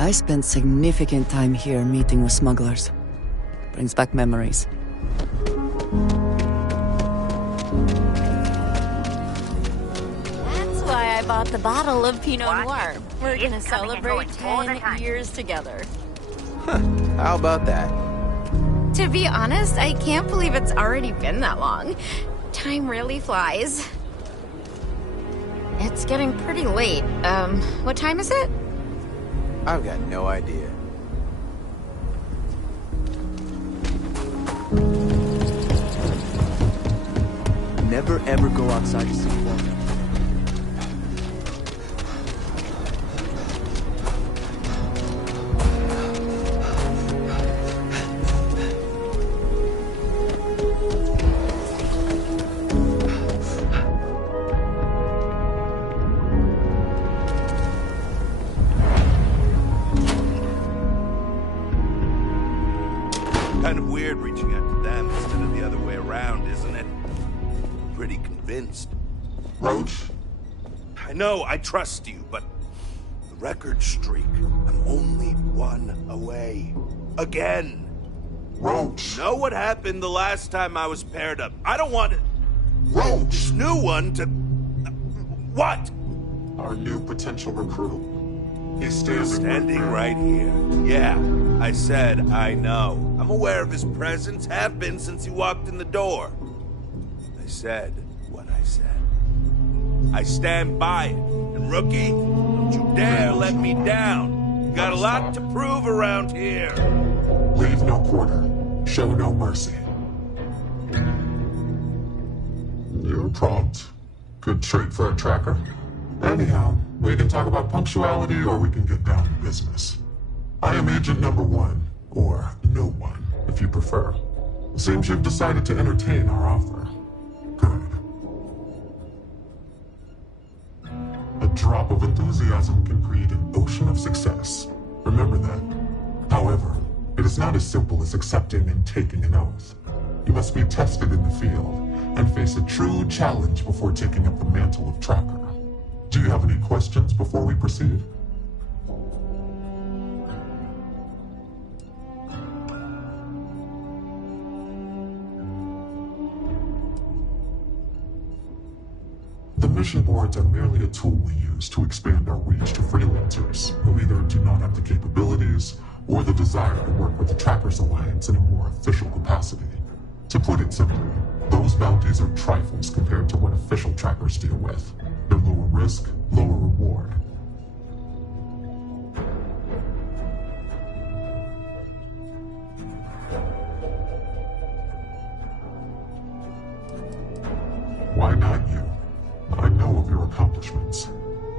I spent significant time here meeting with smugglers. Brings back memories. That's why I bought the bottle of Pinot Noir. We're gonna celebrate 10 years together. Huh, how about that? To be honest, I can't believe it's already been that long. Time really flies. It's getting pretty late. What time is it? I've got no idea. Never ever go outside to see water. Kind of weird reaching out to them instead of the other way around, isn't it? Pretty convinced. Roach? I know, I trust you, but the record streak, I'm only one away. Again. Roach! Know what happened the last time I was paired up? I don't want it. Roach! This new one to... What? Our new potential recruit. He's Standing right here. Yeah, I said I know. I'm aware of his presence, have been since he walked in the door. I said what I said. I stand by it. And rookie, don't you dare let let me down. Got a lot to prove around here. Leave no quarter. Show no mercy. You're prompt. Good trait for a tracker. Anyhow, we can talk about punctuality or we can get down to business. I am agent number 1, or no one, if you prefer. Seems you've decided to entertain our offer. Good. A drop of enthusiasm can create an ocean of success. Remember that. However, it is not as simple as accepting and taking an oath. You must be tested in the field and face a true challenge before taking up the mantle of tracker. Do you have any questions before we proceed? The mission boards are merely a tool we use to expand our reach to freelancers who either do not have the capabilities or the desire to work with the Trackers Alliance in a more official capacity. To put it simply, those bounties are trifles compared to what official trackers deal with. They're lower risk, lower reward. Why not you? I know of your accomplishments.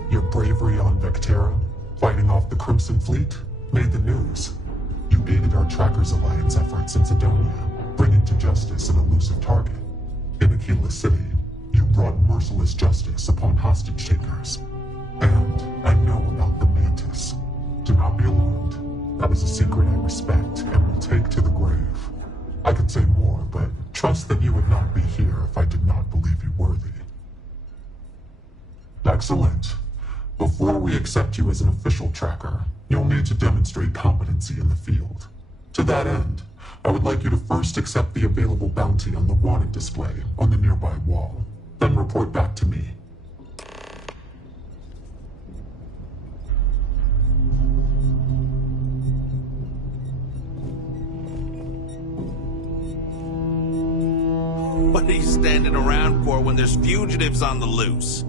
Your bravery on Vectera, fighting off the Crimson Fleet, made the news. You aided our Trackers Alliance efforts in Sidonia, bringing to justice an elusive target. In Aquila City, you brought merciless justice upon hostage takers. And I know about the Mantis. Do not be alarmed. That is a secret I respect and will take to the grave. I could say more, but trust that you would not be here if I did not believe you worthy. Excellent. Before we accept you as an official tracker, you'll need to demonstrate competency in the field. To that end, I would like you to first accept the available bounty on the wanted display on the nearby wall, then report back to me. What are you standing around for when there's fugitives on the loose?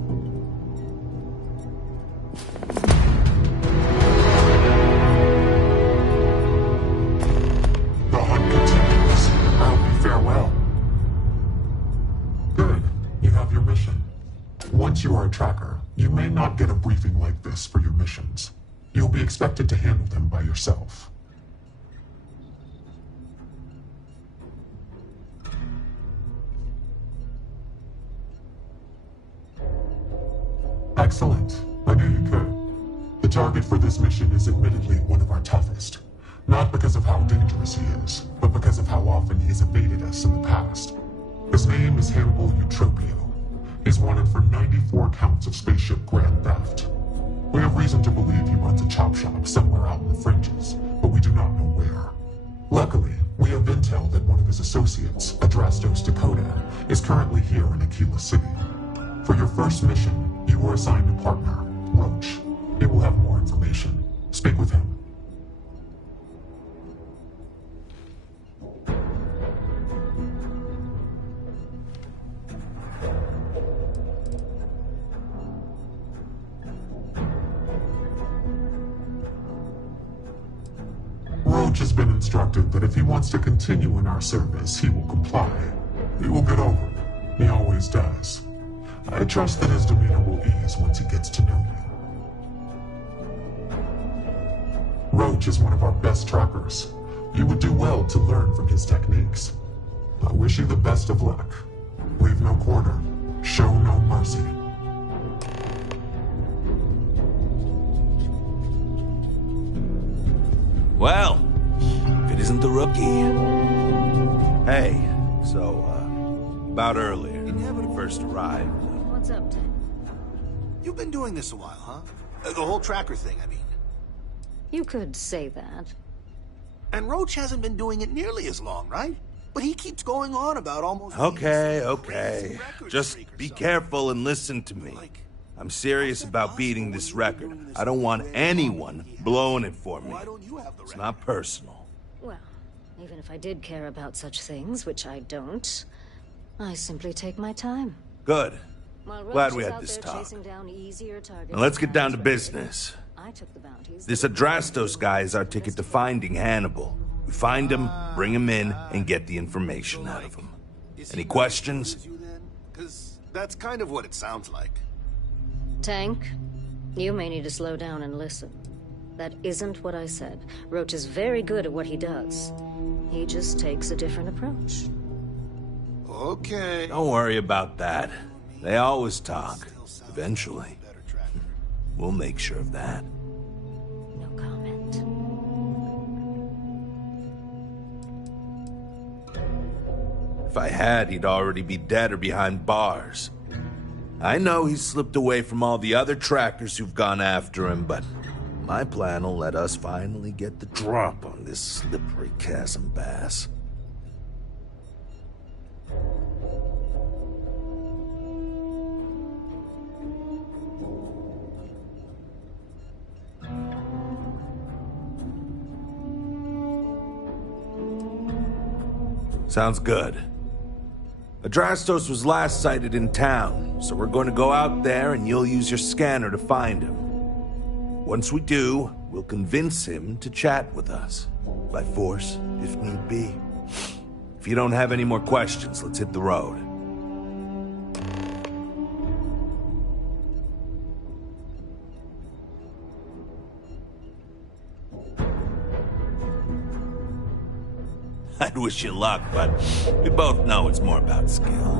Once you are a tracker, you may not get a briefing like this for your missions. You'll be expected to handle them by yourself. Excellent. I knew you could. The target for this mission is admittedly one of our toughest. Not because of how dangerous he is, but because of how often he's evaded us in the past. His name is Hannibal Eutropio. He's wanted for 94 counts of spaceship grand theft. We have reason to believe he runs a chop shop somewhere out in the fringes, but we do not know where. Luckily, we have intel that one of his associates, Adrastos Dakota, is currently here in Aquila City. For your first mission, you were assigned a partner, Roach. He will have more information. Speak with him. Roach has been instructed that if he wants to continue in our service, he will comply. He will get over it. He always does. I trust that his demeanor will ease once he gets to know you. Roach is one of our best trackers. You would do well to learn from his techniques. I wish you the best of luck. Leave no quarter. Show no mercy. Well, if it isn't the rookie. Hey, so, about earlier, when you first arrived. What's up, Tim? You've been doing this a while, huh? The whole tracker thing, I mean. You could say that. And Roach hasn't been doing it nearly as long, right? But he keeps going on about almost... Okay. Just be careful and listen to me. I'm serious about beating this record. I don't want anyone blowing it for me. It's not personal. Well, even if I did care about such things, which I don't, I simply take my time. Good. While Glad Roach we is had out this there talk. chasing down easier targets Now let's get down to than business. I took the bounties... This Adrastos guy is our ticket to finding Hannibal. We find him, bring him in, and get the information out of him. Any questions? Because that's kind of what it sounds like. Tank, you may need to slow down and listen. That isn't what I said. Roach is very good at what he does. He just takes a different approach. Okay. Don't worry about that. They always talk. Eventually. We'll make sure of that. No comment. If I had, he'd already be dead or behind bars. I know he's slipped away from all the other trackers who've gone after him, but my plan will let us finally get the drop on this slippery chasm bass. Sounds good. Adrastos was last sighted in town, so we're going to go out there and you'll use your scanner to find him. Once we do, we'll convince him to chat with us. By force, if need be. If you don't have any more questions, let's hit the road. I'd wish you luck, but we both know it's more about skill.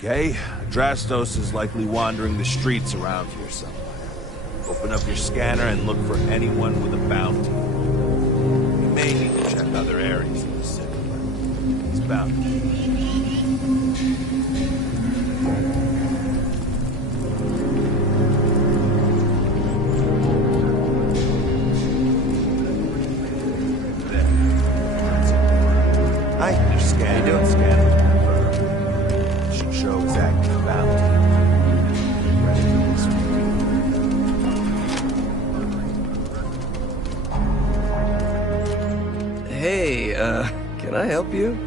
Okay, Adrastos is likely wandering the streets around here somewhere. Open up your scanner and look for anyone with a bounty. You may need to check other areas in the city, but it's bound to be. Hi, your scan. How you doing, scanner? Show exactly about Hey, can I help you?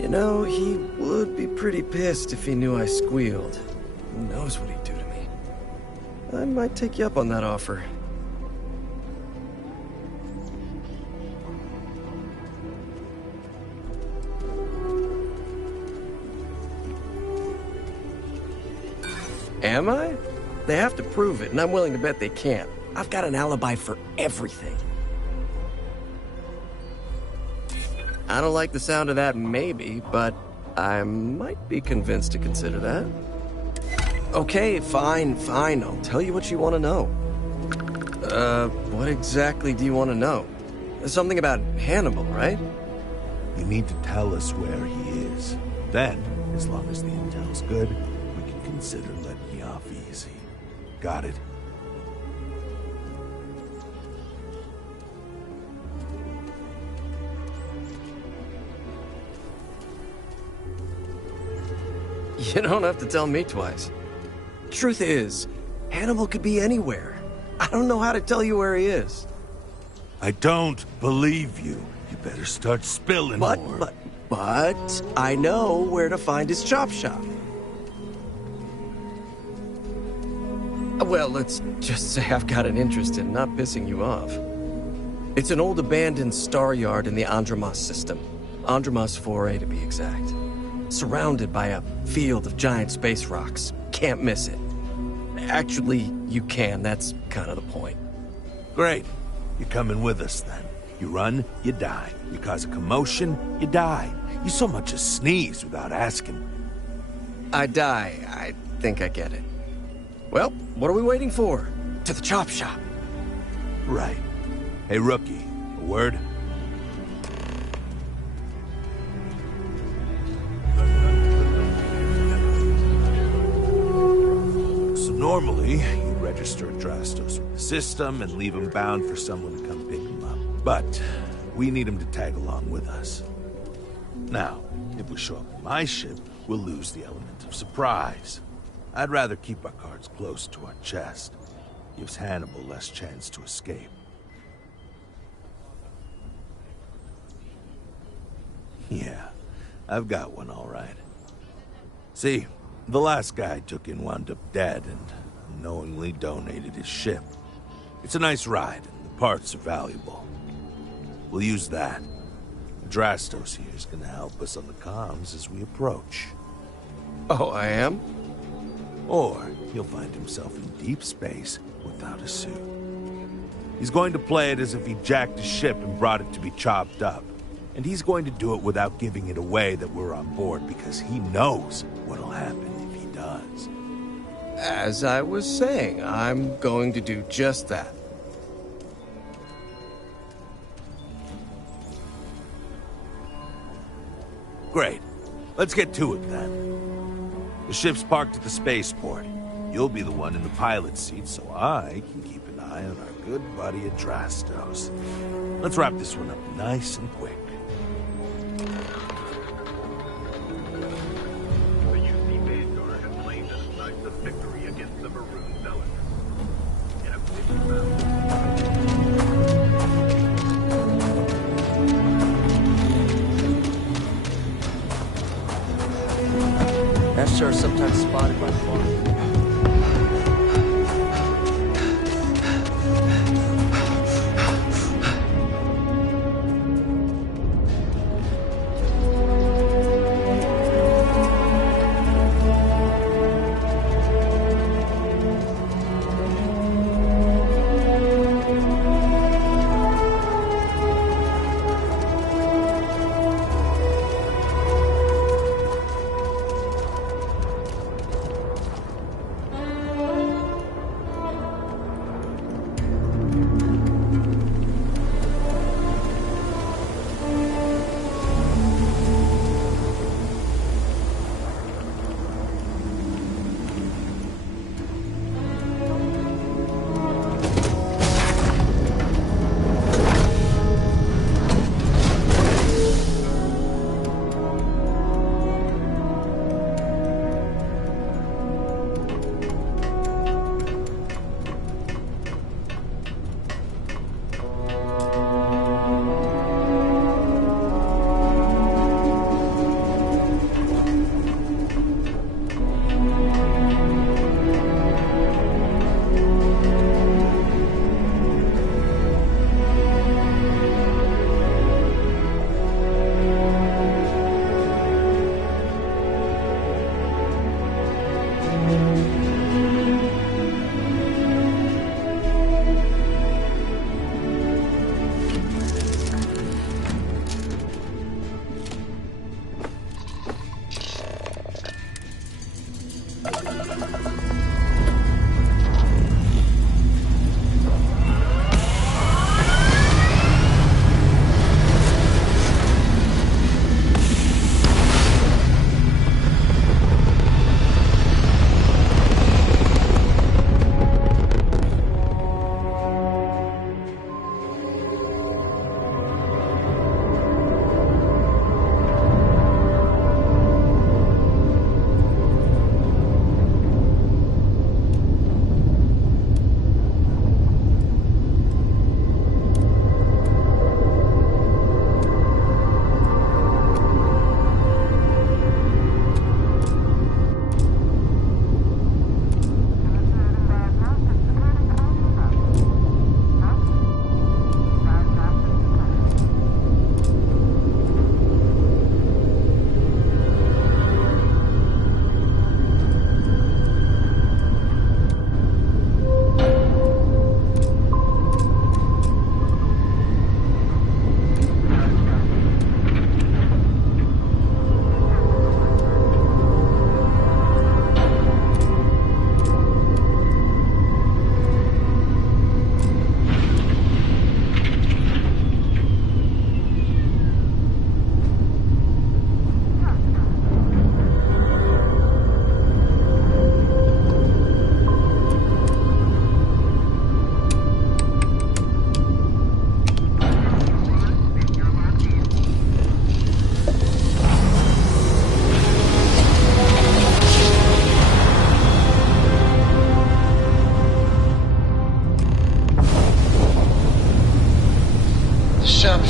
You know, he would be pretty pissed if he knew I squealed. Who knows what he'd do to me? I might take you up on that offer. Am I? They have to prove it, and I'm willing to bet they can't. I've got an alibi for everything. I don't like the sound of that, maybe, but I might be convinced to consider that. Okay, fine. I'll tell you what you want to know. What exactly do you want to know? Something about Hannibal, right? You need to tell us where he is. Then, as long as the intel's good, we can consider letting you off easy. Got it? You don't have to tell me twice. Truth is, Hannibal could be anywhere. don't know how to tell you where he is. I don't believe you. You better start spilling more. But I know where to find his chop shop. Well, let's just say I've got an interest in not pissing you off. It's an old abandoned star yard in the Andromos system. Andromos 4A to be exact. Surrounded by a field of giant space rocks. Can't miss it. Actually, you can. That's kind of the point. Great. You're coming with us then. You run, you die. You cause a commotion, you die. You so much as sneeze without asking. I die. I think I get it. Well, what are we waiting for? To the chop shop. Right. Hey, rookie, a word? So normally, you register Adrastos with the system and leave him bound for someone to come pick him up. But we need him to tag along with us. Now, if we show up in my ship, we'll lose the element of surprise. I'd rather keep our cards close to our chest. Gives Hannibal less chance to escape. Yeah, I've got one all right. See, the last guy I took in wound up dead and unknowingly donated his ship. It's a nice ride, and the parts are valuable. We'll use that. Adrastos here is gonna help us on the comms as we approach. Oh, I am? Or he'll find himself in deep space without a suit. He's going to play it as if he jacked his ship and brought it to be chopped up. And he's going to do it without giving it away that we're on board because he knows what'll happen if he does. As I was saying, I'm going to do just that. Great. Let's get to it then. The ship's parked at the spaceport. You'll be the one in the pilot's seat, so I can keep an eye on our good buddy Adrastos. Let's wrap this one up nice and quick. The UC Vanguard has claimed a decisive victory against the Maroon Zealots. In a mission Nests are sometimes spotted by flying.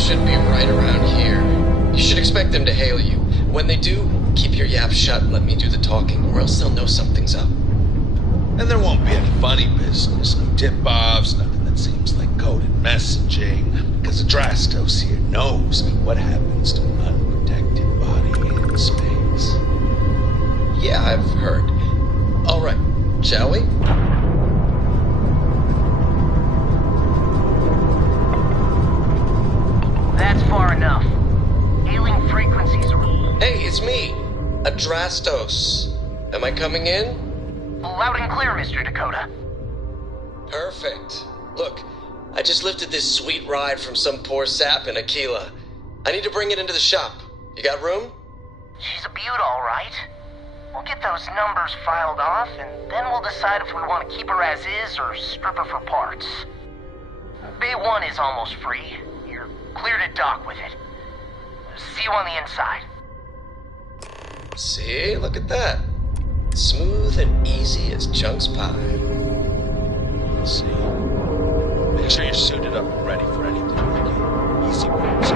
should be right around here. You should expect them to hail you. When they do, keep your yap shut and let me do the talking, or else they'll know something's up. And there won't be any funny business, no tip-offs, nothing that seems like coded messaging, because Adrastos here knows what happens to an unprotected body in space. Yeah, I've heard. All right, shall we? That's far enough. Hailing frequencies are... Hey, it's me, Adrastos. Am I coming in? Loud and clear, Mr. Dakota. Perfect. Look, I just lifted this sweet ride from some poor sap in Aquila. I need to bring it into the shop. You got room? She's a beaut, all right. We'll get those numbers filed off, and then we'll decide if we want to keep her as is or strip her for parts. Bay 1 is almost free. You're clear to dock with it. See you on the inside. See? Look at that. Smooth and easy as Chunk's pie. See? Make sure you're suited up and ready for anything, Ricky. Easy words.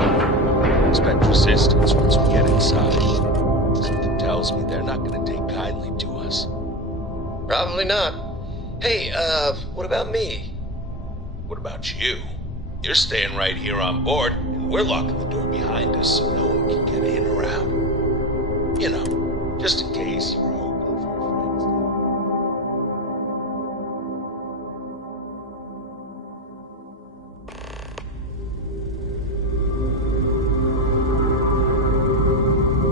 Expect resistance once we get inside. Something tells me they're not going to take kindly to us. Probably not. Hey, what about me? What about you? You're staying right here on board, and we're locking the door behind us so no one can get in or out. You know, just in case you were hoping for your friends.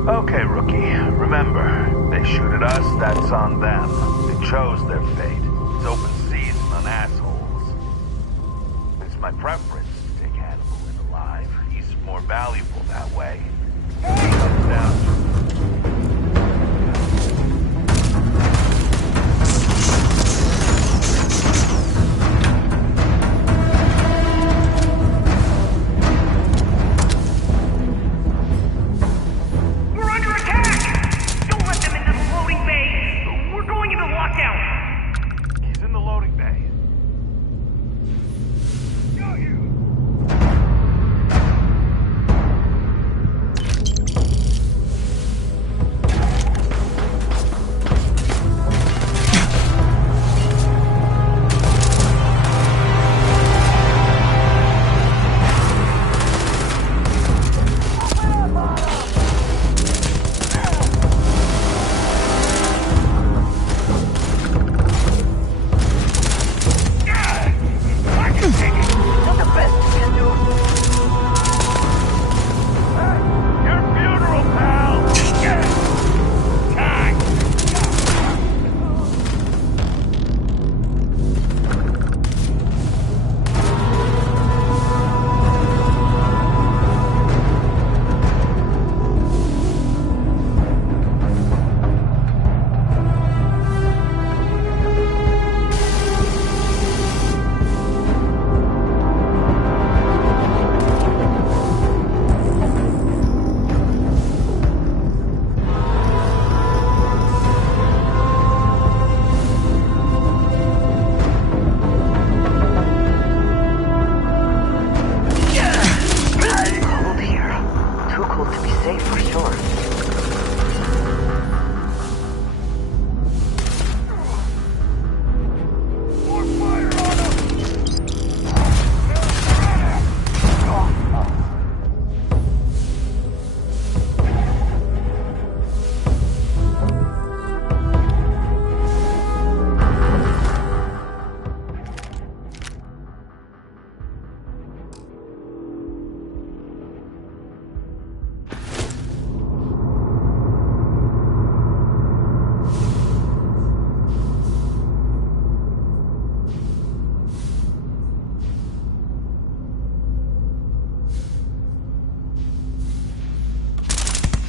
Okay, rookie. Remember, they shoot at us, that's on them. They chose their fate. It's open season on assholes. It's my preference to take Hannibal in alive. He's more valuable that way. It comes down to...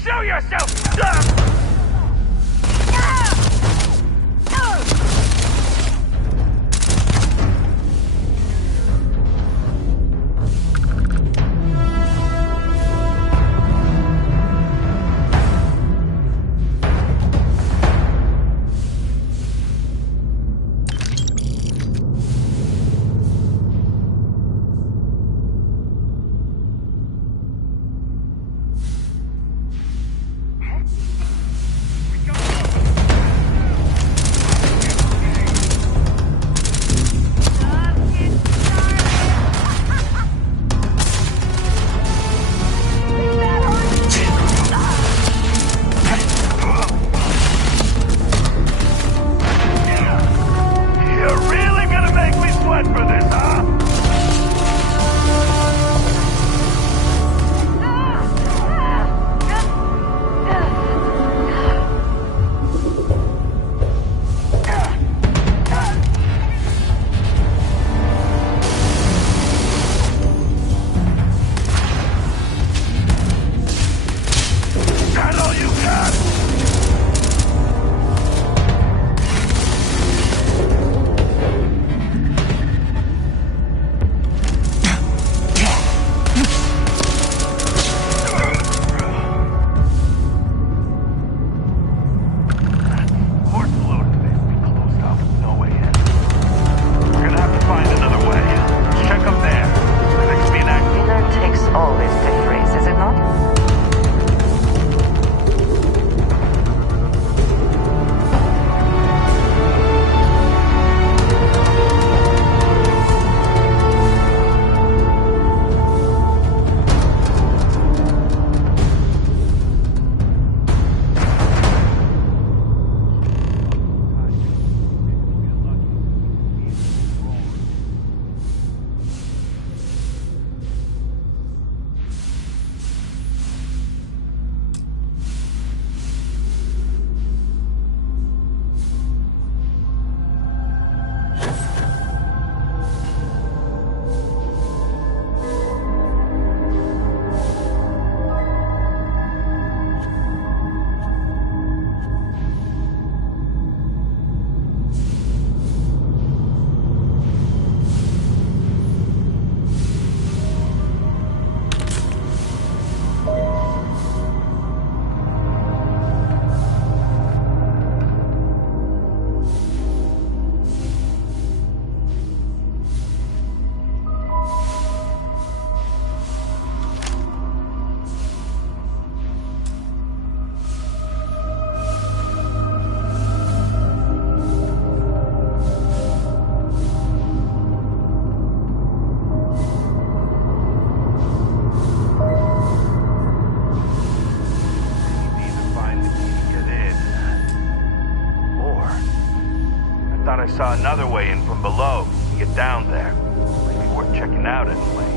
Show yourself! down there. Might be worth checking out anyway.